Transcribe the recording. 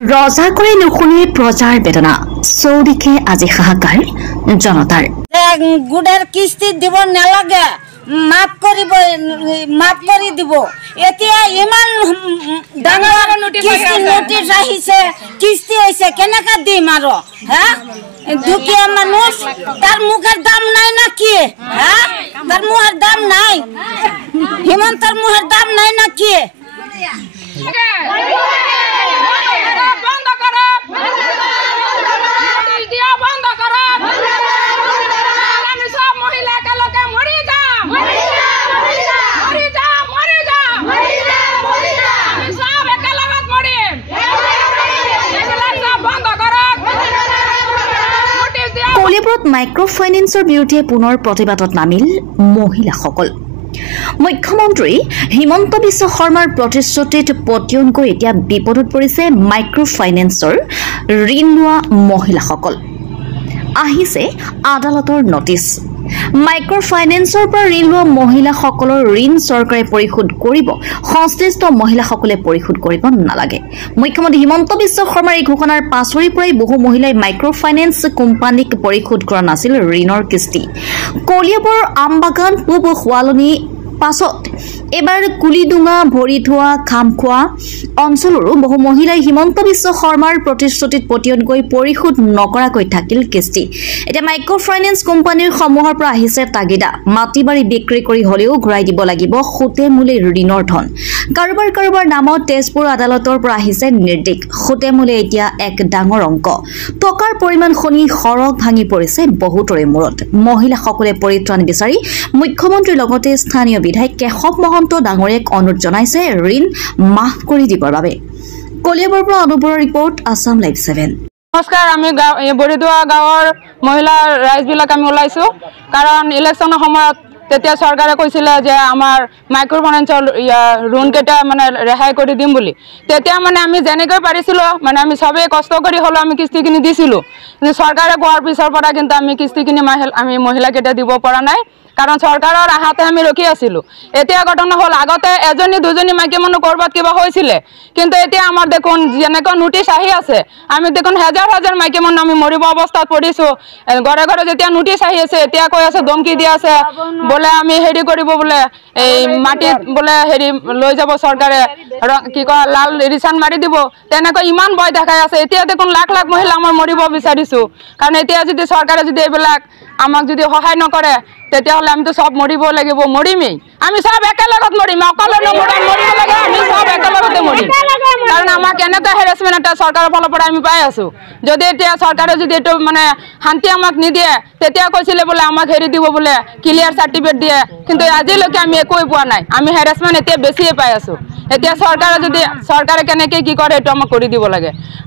ৰজা কৰি নুশুনে প্ৰজাৰ বেদনা চৌদিশে আজি হাহাকাৰ জনতাৰ গুড়েৰ কিস্তি দিব নালাগে মাফ কৰি দিব এতিয়া ইমান ডাঙৰ কিস্তি নোটিছ আহিছে কিস্তি হৈছে কেনেকা দিম আৰু হ্যাঁ দুখীয়া মানুষ তার মুখের দাম নাই না কি হ্যাঁ তার মুখের দাম নাই হিমন্তের মুখের দাম নাই না কি কলিয়াবৰত মাইক্ৰ ফাইনেন্সৰ বিৰুদ্ধে পুনৰ প্ৰতিবাদত নামিল মহিলাসকল মুখ্যমন্ত্ৰী হিমন্ত বিশ্ব শৰ্মাৰ প্ৰতিশ্ৰুতিত পতিয়ন গৈ এতিয়া বিপদত পৰিছে মাইক্ৰ ফাইনেন্সৰ ঋণ লোৱা মহিলাসকল আহিছে আদালতৰ নটিচ মাইক্ৰ ফাইনেন্সৰ পৰা ঋণ লোৱা মহিলাসকলৰ ঋণ চৰকাৰে পৰিশোধ কৰিব সংশ্লিষ্ট মহিলাসকলে পৰিশোধ কৰিব নালাগে মুখ্যমন্ত্ৰী হিমন্ত বিশ্ব শৰ্মাৰ এই ঘোষণাৰ পাছৰে পৰাই বহু মহিলাই মাইক্ৰ ফাইনেন্স কোম্পানীক পৰিশোধ কৰা নাছিল ঋণৰ কিস্তি কলিয়াবৰ আমবাগান পূব শুৱালনি পাছত এবাৰ কুলিডুঙা ভৰি থোৱা খামখোৱা অঞ্চলৰো বহু মহিলাই হিমন্ত বিশ্ব শৰ্মাৰ প্ৰতিশ্ৰুতিত পতিয়ন গৈ পৰিশোধ নকৰাকৈ থাকিল কিস্তি এতিয়া মাইক্ৰ ফাইনেন্স কোম্পানীৰ সমূহৰ পৰা আহিছে তাগিদা মাটি বাৰী বিক্ৰী কৰি হলেও ঘূৰাই দিব লাগিব খুতে মূলে ঋণৰ ধন কাৰোবাৰ নামত তেজপুৰ আদালতৰ পৰা আহিছে নিৰ্দেশ খুতে মূলে এতিয়া এক ডাঙৰ অংক টকাৰ পৰিমাণ শুনি খৰক ভাঙি পৰিছে বহুতৰে মূৰত মহিলাসকলে পৰিত্ৰাণ বিচাৰি মুখ্যমন্ত্ৰীৰ লগতে স্থানীয় বিধায়ক কেশৱ মহন্ত ডাঙৰীয়াক অনুৰোধ জনাইছে ঋণ মাফ কৰি দিবৰ বাবে কলিয়াবৰ পৰা অনুপৰৰ ৰিপৰ্ট আসাম লাইভ 7 নমস্কাৰ আমি বৰিদুৱা গাঁৱৰ মহিলা ৰাইজবিলাক আমি ওলাইছো কাৰণ ইলেকশ্যনৰ সময়ত তেতিয়া চৰকাৰে কৈছিলে যে আমাৰ মাইক্ৰ ফাইনেন্সৰ ঋণ কেইটা মানে ৰেহাই কৰি দিম বুলি তেতিয়া মানে আমি যেনেকৈ পাৰিছিলো মানে আমি সবেই কষ্ট কৰি হলো আমি কিস্তিখিনি দিছিলো কিন্তু চৰকাৰে কোৱাৰ পিছৰ পৰা কিন্তু আমি কিস্তিখিনি আমি মহিলাকেইটা দিব পৰা নাই কাৰণ চৰকাৰৰ আহাতে আমি ৰখি আছিলো এতিয়া ঘটনা হল আগতে এজনী দুজনী মাইকী মানুহ কৰবাত কিবা হৈছিল কিন্তু এতিয়া আমাৰ দেখোন যেনেকৈ নোটিছ আহি আছে আমি দেখোন হাজাৰ মাইকী মানুহ আমি মৰিব অৱস্থাত পৰিছো ঘৰে ঘৰে যেতিয়া নোটিছ আহি আছে এতিয়া কৈ আছে ধমকি দি আছে বলে আমি হেৰি কৰিব বলে এই মাটি বলে হেৰি লৈ যাব চৰকাৰে কি কয় লাল ৰিচান মাৰি দিব তেনেকৈ ইমান ভয় দেখাই আছে এতিয়া দেখোন লাখ লাখ মহিলা আমাৰ মৰিব বিচাৰিছো কাৰণ এতিয়া যদি চৰকাৰে যদি এইবিলাক আমাক যদি সহায় নকৰে তেতিয়াহ'লে আমিতো সব মৰিব লাগিব মৰিমেই আমি সব একেলগত মৰিম অকলে মৰিব লাগে আমি সব একেলগতে মৰিম কাৰণ আমাক এনেকুৱা হেৰাসমেণ্ট এটা চৰকাৰৰ ফালৰ পৰা আমি পাই আছো যদি এতিয়া চৰকাৰে যদি এইটো মানে শান্তি আমাক নিদিয়ে তেতিয়া কৈছিলে বোলে আমাক হেৰি দিব বোলে ক্লিয়াৰ চাৰ্টিফিকেট দিয়ে কিন্তু আজিলৈকে আমি একোৱে পোৱা নাই আমি হেৰাসমেণ্ট এতিয়া বেছিয়ে পাই আছো এতিয়া চৰকাৰে কেনেকৈ কি কৰে এইটো আমাক কৰি দিব লাগে